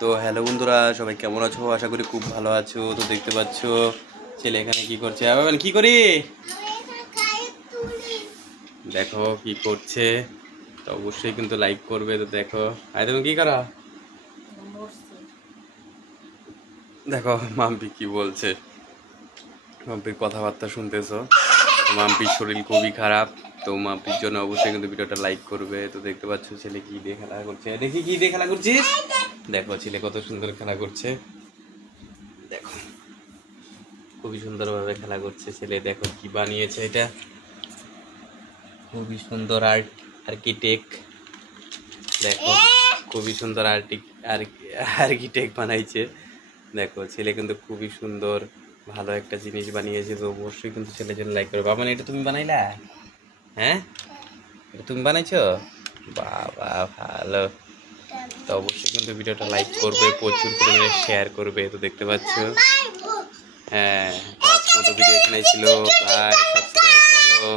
তো হ্যালো বন্ধুরা, সবাই কেমন আছো? আশা করি খুব ভালো আছো। তো দেখতে পাচ্ছ ছেলে এখানে কি করছে। কি করি দেখো কি করছে। তো অবশ্যই কিন্তু লাইক করবে। তো দেখো তুমি কি করো, দেখো মাম্পি কি বলছে। মাম্পির কথাবার্তা শুনতেছো। মাম্পির শরীর খুবই খারাপ। তো মাম্পির জন্য অবশ্যই কিন্তু ভিডিওটা লাইক করবে। তো দেখতে পাচ্ছ ছেলে কি দিয়ে খেলা করছে। দেখি কি দিয়ে খেলা করছিস। দেখো ছেলে কত সুন্দর খেলা করছে। দেখো খুবই সুন্দরভাবে খেলা করছে ছেলে। দেখো কি বানিয়েছে, এটা খুবই সুন্দর আর্কিটেক্ট। দেখো খুবই সুন্দর আর্কিটেক্ট বানাইছে। দেখো ছেলে কিন্তু খুবই সুন্দর ভালো একটা জিনিস বানিয়েছে। তো অবশ্যই কিন্তু ছেলের জন্য লাইক করবে। বাবা এটা তুমি বানাইলা? হ্যাঁ, এটা তুমি বানাইছো? বাবা ভালো। তো অবশ্যই কিন্তু ভিডিওটা লাইক করবে, প্রচুর পরিমাণে শেয়ার করবে। তো দেখতে পাচ্ছ, হ্যাঁ আজকের মতো ভিডিও এখানেই ছিল। Bye, subscribe, follow.